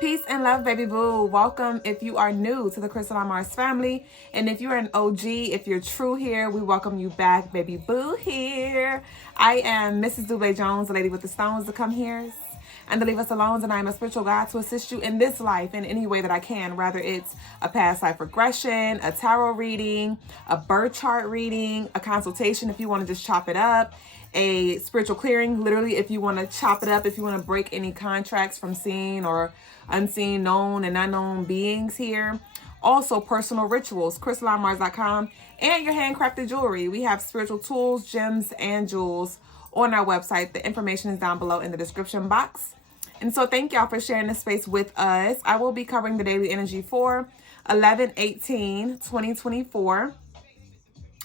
Peace and love, baby boo. Welcome if you are new to the Crystaline family. And if you're an OG, if you're true here, we welcome you back, baby boo here. I am Mrs. Duuble Jones, the lady with the stones to come here and to leave us alone. And I am a spiritual guide to assist you in this life in any way that I can. Whether it's a past life regression, a tarot reading, a birth chart reading, a consultation if you want to just chop it up, a spiritual clearing, literally if you want to chop it up, if you want to break any contracts from seen or unseen, known and unknown beings here. Also personal rituals, CrystalineMars.com, and your handcrafted jewelry. We have spiritual tools, gems, and jewels on our website. The information is down below in the description box. And so thank y'all for sharing this space with us. I will be covering the daily energy for 11/18/2024.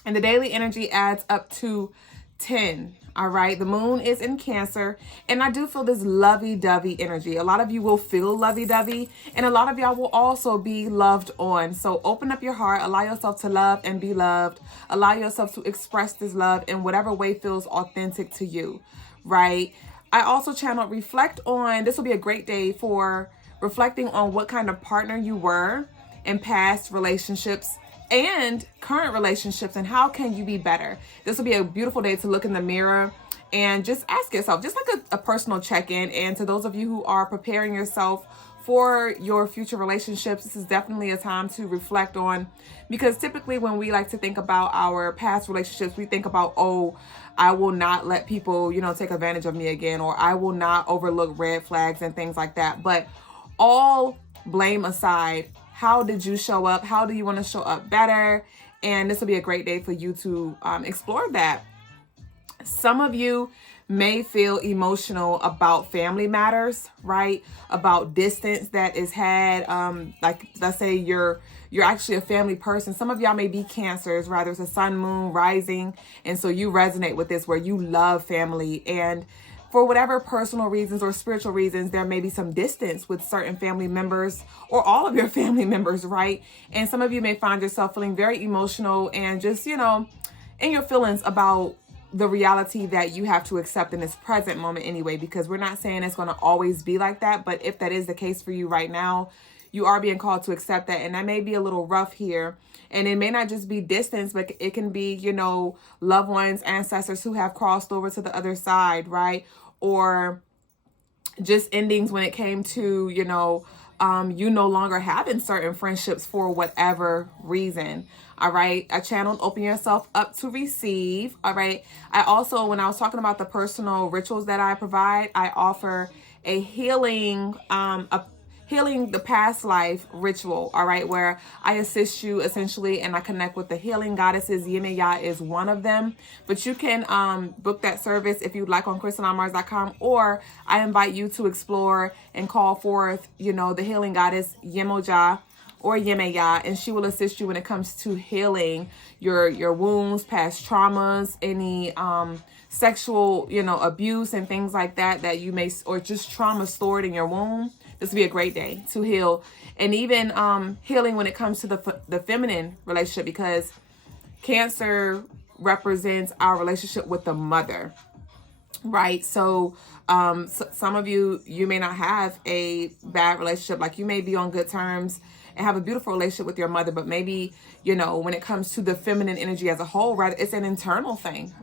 And the daily energy adds up to 10. All right. The moon is in Cancer. And I do feel this lovey-dovey energy. A lot of you will feel lovey-dovey. And a lot of y'all will also be loved on. So open up your heart. Allow yourself to love and be loved. Allow yourself to express this love in whatever way feels authentic to you. Right. I also channel reflect on. This will be a great day for reflecting on what kind of partner you were in past relationships and current relationships, and how can you be better. This will be a beautiful day to look in the mirror and just ask yourself, just like a personal check-in. And to those of you who are preparing yourself for your future relationships, this is definitely a time to reflect on, because typically when we like to think about our past relationships, we think about, oh, I will not let people, take advantage of me again, or I will not overlook red flags and things like that. But all blame aside, how did you show up? How do you want to show up better? And this will be a great day for you to explore that. Some of you may feel emotional about family matters, right? About distance that is had. Like, let's say you're actually a family person. Some of y'all may be Cancers, rather it's a sun, moon, rising. And so you resonate with this, where you love family. And for whatever personal reasons or spiritual reasons, there may be some distance with certain family members or all of your family members, right? And some of you may find yourself feeling very emotional and just, in your feelings about the reality that you have to accept in this present moment anyway, because we're not saying it's going to always be like that. But if that is the case for you right now, you are being called to accept that. And that may be a little rough here. And it may not just be distance, but it can be, loved ones, ancestors who have crossed over to the other side, right? Or just endings when it came to, you no longer having certain friendships for whatever reason. All right. I channeled open yourself up to receive. All right. I also, when I was talking about the personal rituals that I provide, I offer a healing the past life ritual, all right, where I assist you essentially and I connect with the healing goddesses. Yemeya is one of them, but you can book that service if you'd like on CrystalineMars.com, or I invite you to explore and call forth, the healing goddess Yemoja or Yemeya, and she will assist you when it comes to healing your wounds, past traumas, any sexual, abuse and things like that you may, or just trauma stored in your womb. This would be a great day to heal. And even healing when it comes to the feminine relationship, because Cancer represents our relationship with the mother, right? So some of you may not have a bad relationship. Like, you may be on good terms and have a beautiful relationship with your mother, but maybe, when it comes to the feminine energy as a whole, right, it's an internal thing,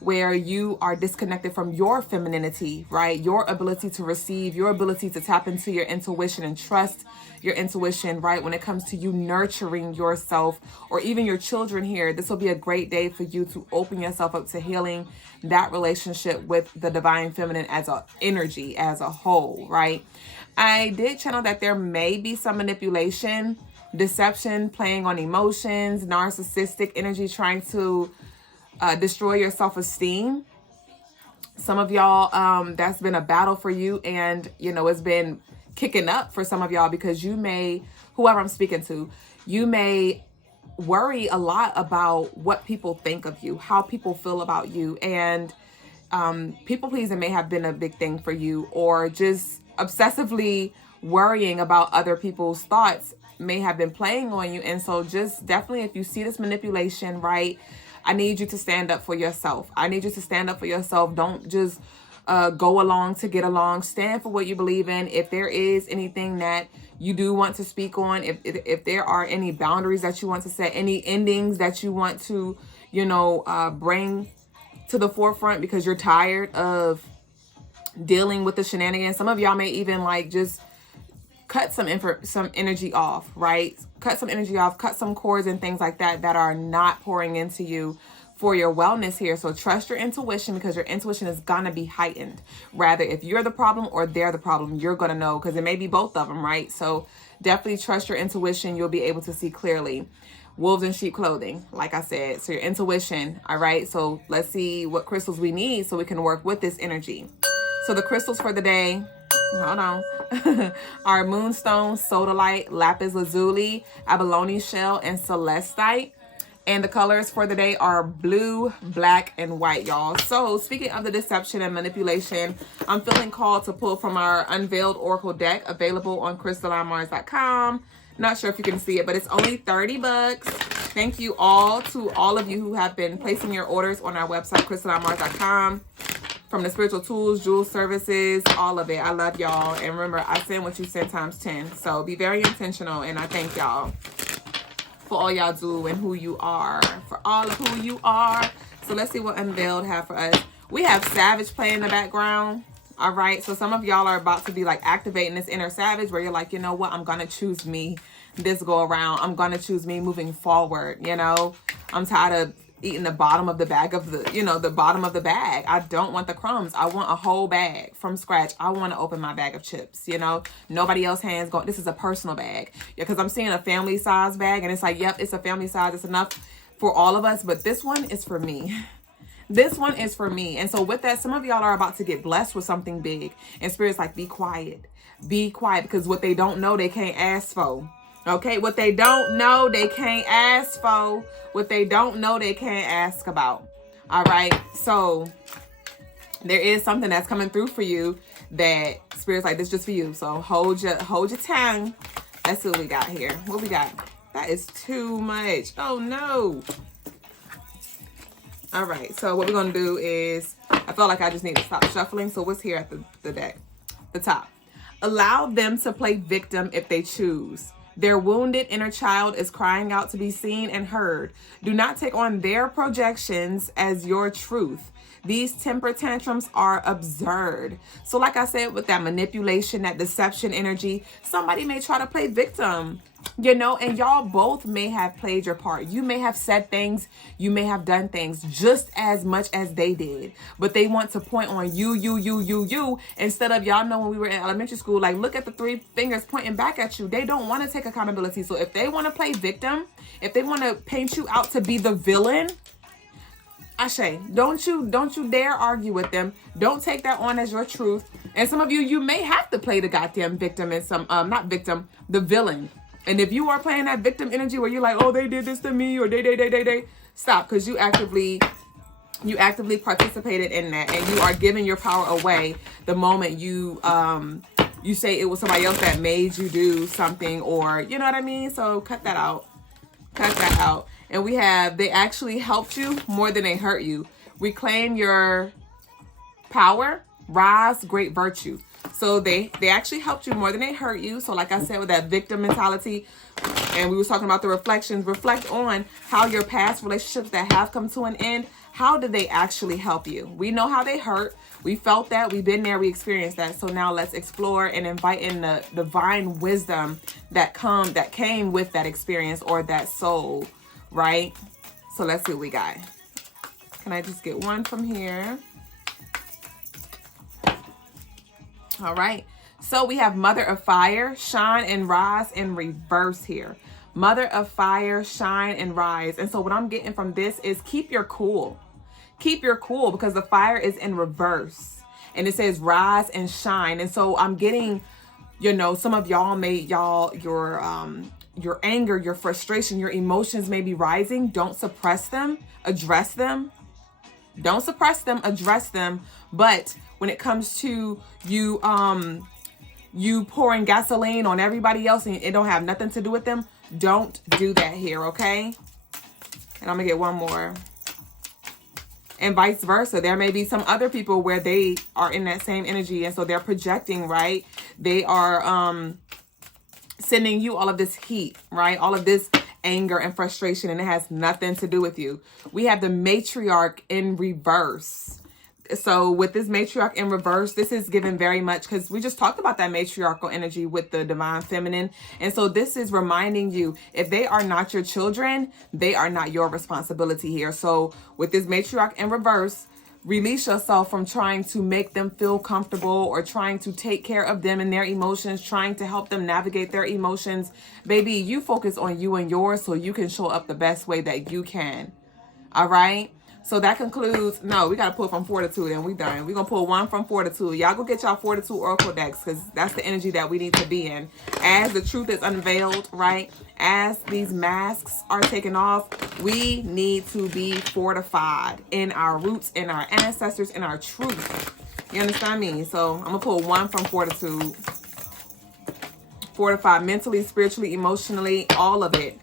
where you are disconnected from your femininity, right? Your ability to receive, your ability to tap into your intuition and trust your intuition, right? When it comes to you nurturing yourself or even your children here, this will be a great day for you to open yourself up to healing that relationship with the divine feminine as a energy as a whole, right? I did channel that there may be some manipulation, deception, playing on emotions, narcissistic energy, trying to destroy your self-esteem. Some of y'all, that's been a battle for you, and, it's been kicking up for some of y'all, because you may, whoever I'm speaking to, you may worry a lot about what people think of you, how people feel about you, and people pleasing may have been a big thing for you, or just obsessively worrying about other people's thoughts may have been playing on you. And so just definitely, if you see this manipulation, right, I need you to stand up for yourself. I need you to stand up for yourself. Don't just go along to get along. Stand for what you believe in. If there is anything that you do want to speak on, if there are any boundaries that you want to set, any endings that you want to, you know, bring to the forefront because you're tired of dealing with the shenanigans. Some of y'all may even like just cut some energy off, right? Cut some energy off, cut some cords and things like that that are not pouring into you for your wellness here. So trust your intuition, because your intuition is gonna be heightened. Rather, if you're the problem or they're the problem, you're gonna know, because it may be both of them, right? So definitely trust your intuition. You'll be able to see clearly. Wolves in sheep clothing, like I said. So your intuition, all right? So let's see what crystals we need so we can work with this energy. So the crystals for the day, hold on, are Moonstone, soldalite, lapis lazuli, abalone shell, and celestite. And the colors for the day are blue, black, and white, y'all. So speaking of the deception and manipulation, I'm feeling called to pull from our Unveiled Oracle deck, available on crystalinemars.com. Not sure if you can see it, but it's only 30 bucks. Thank you all to all of you who have been placing your orders on our website, crystalinemars.com. From the spiritual tools, jewel services, all of it. I love y'all. And remember, I send what you send times 10. So be very intentional. And I thank y'all for all y'all do and who you are. For all of who you are. So let's see what Unveiled have for us. We have Savage playing in the background. All right. So some of y'all are about to be like activating this inner Savage where you're like, you know what? I'm going to choose me this go around. I'm going to choose me moving forward. You know, I'm tired of eating the bottom of the bag of the, you know, the bottom of the bag. I don't want the crumbs. I want a whole bag from scratch. I want to open my bag of chips, you know, nobody else hands going. This is a personal bag. Yeah. Cause I'm seeing a family size bag and it's like, yep, it's a family size. It's enough for all of us, but this one is for me. This one is for me. And so with that, some of y'all are about to get blessed with something big, and Spirit's like, be quiet, because what they don't know, they can't ask for. Okay, what they don't know, they can't ask for. What they don't know, they can't ask about. All right, so there is something that's coming through for you that Spirit's like, this is just for you. So hold your tongue. Let's see what we got here. What we got? That is too much. Oh no. All right, so what we're gonna do is, I felt like I just need to stop shuffling. So what's here at the deck? The top. Allow them to play victim if they choose. Their wounded inner child is crying out to be seen and heard. Do not take on their projections as your truth. These temper tantrums are absurd. So like I said, with that manipulation, that deception energy, somebody may try to play victim, you know, and y'all both may have played your part. You may have said things, you may have done things just as much as they did, but they want to point on you, instead of, y'all know when we were in elementary school, like, look at the three fingers pointing back at you. They don't want to take accountability. So if they want to play victim, if they want to paint you out to be the villain, Ashe, don't you dare argue with them. Don't take that on as your truth. And some of you may have to play the goddamn victim and some, not victim, the villain. And if you are playing that victim energy where you're like, oh, they did this to me, or they, stop, because you actively participated in that, and you are giving your power away the moment you say it was somebody else that made you do something, or, you know what I mean? So cut that out. Cut that out. And we have, they actually helped you more than they hurt you. Reclaim your power, rise, great virtue. So they actually helped you more than they hurt you. So like I said, with that victim mentality, and we were talking about the reflections, reflect on how your past relationships that have come to an end, how did they actually help you? We know how they hurt. We felt that. We've been there. We experienced that. So now let's explore and invite in the divine wisdom that came with that experience, or that soul, right? So let's see what we got. Can I just get one from here? All right. So we have Mother of Fire, shine and rise in reverse here. Mother of Fire, shine and rise. And so what I'm getting from this is keep your cool. Keep your cool, because the fire is in reverse. And it says rise and shine. And so I'm getting, you know, some of y'all your anger, your frustration, your emotions may be rising. Don't suppress them. Address them. Don't suppress them. Address them. But when it comes to you pouring gasoline on everybody else and it don't have nothing to do with them, don't do that here, okay? And I'm gonna get one more. And vice versa. There may be some other people where they are in that same energy, and so they're projecting, right? They are sending you all of this heat, right? All of this anger and frustration, and it has nothing to do with you. We have the matriarch in reverse. So with this matriarch in reverse, this is given very much because we just talked about that matriarchal energy with the divine feminine. And so this is reminding you, if they are not your children, they are not your responsibility here. So with this matriarch in reverse, release yourself from trying to make them feel comfortable or trying to take care of them and their emotions, trying to help them navigate their emotions. Baby, you focus on you and yours so you can show up the best way that you can. All right? So that concludes, no, we got to pull from Fortitude and we done. We're going to pull one from Fortitude. Y'all go get y'all Fortitude Oracle decks because that's the energy that we need to be in. As the truth is unveiled, right? As these masks are taken off, we need to be fortified in our roots, in our ancestors, in our truth. You understand me? So I'm going to pull one from Fortitude. Fortified mentally, spiritually, emotionally, all of it.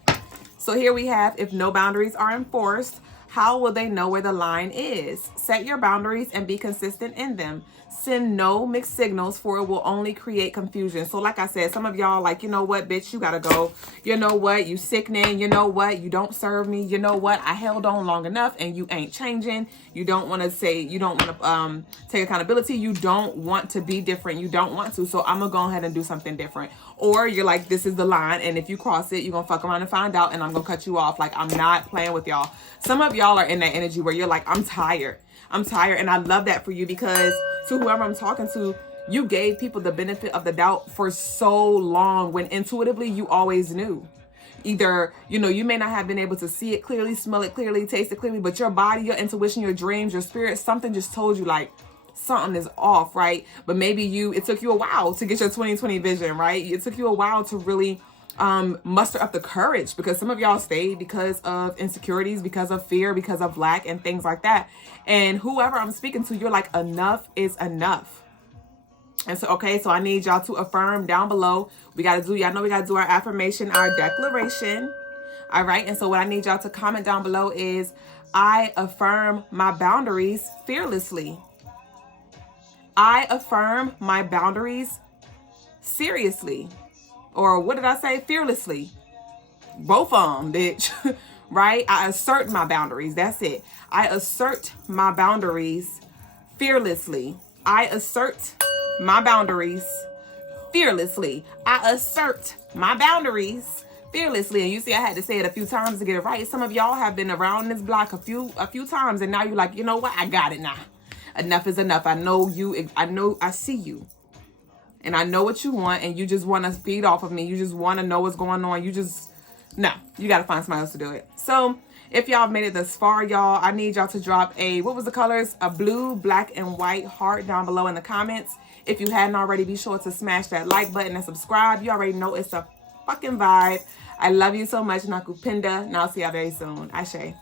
So here we have, if no boundaries are enforced, how will they know where the line is? Set your boundaries and be consistent in them. Send no mixed signals, for it will only create confusion. So like I said, some of y'all like, you know what, bitch, you gotta go. You know what, you sickening. You know what, you don't serve me. You know what, I held on long enough and you ain't changing. You don't want to say, you don't want to take accountability. You don't want to be different. You don't want to. So I'm gonna go ahead and do something different. Or you're like, this is the line, and if you cross it, you're gonna fuck around and find out, and I'm gonna cut you off. Like, I'm not playing with y'all. Some of y'all are in that energy where you're like, I'm tired. I'm tired. And I love that for you, because to whoever I'm talking to, you gave people the benefit of the doubt for so long when intuitively you always knew. Either, you know, you may not have been able to see it clearly, smell it clearly, taste it clearly, but your body, your intuition, your dreams, your spirit, something just told you like something is off, right? But maybe it took you a while to get your 2020 vision, right? It took you a while to really muster up the courage, because some of y'all stayed because of insecurities, because of fear, because of lack and things like that. And whoever I'm speaking to, you're like, enough is enough. And so, okay, so I need y'all to affirm down below. Y'all know we got to do our affirmation, our declaration. All right. And so what I need y'all to comment down below is, I affirm my boundaries fearlessly. I affirm my boundaries seriously. Or what did I say? Fearlessly. Both of them, bitch. Right? I assert my boundaries. That's it. I assert my boundaries fearlessly. I assert my boundaries fearlessly. I assert my boundaries fearlessly. And you see, I had to say it a few times to get it right. Some of y'all have been around this block a few times, and now you're like, you know what? I got it now. Enough is enough. I know you. I see you. And I know what you want, and you just want to feed off of me. You just want to know what's going on. You got to find somebody else to do it. So if y'all made it this far, y'all, I need y'all to drop what was the colors? A blue, black, and white heart down below in the comments. If you hadn't already, be sure to smash that like button and subscribe. You already know it's a fucking vibe. I love you so much, Nakupenda, and I'll see y'all very soon. Ashe.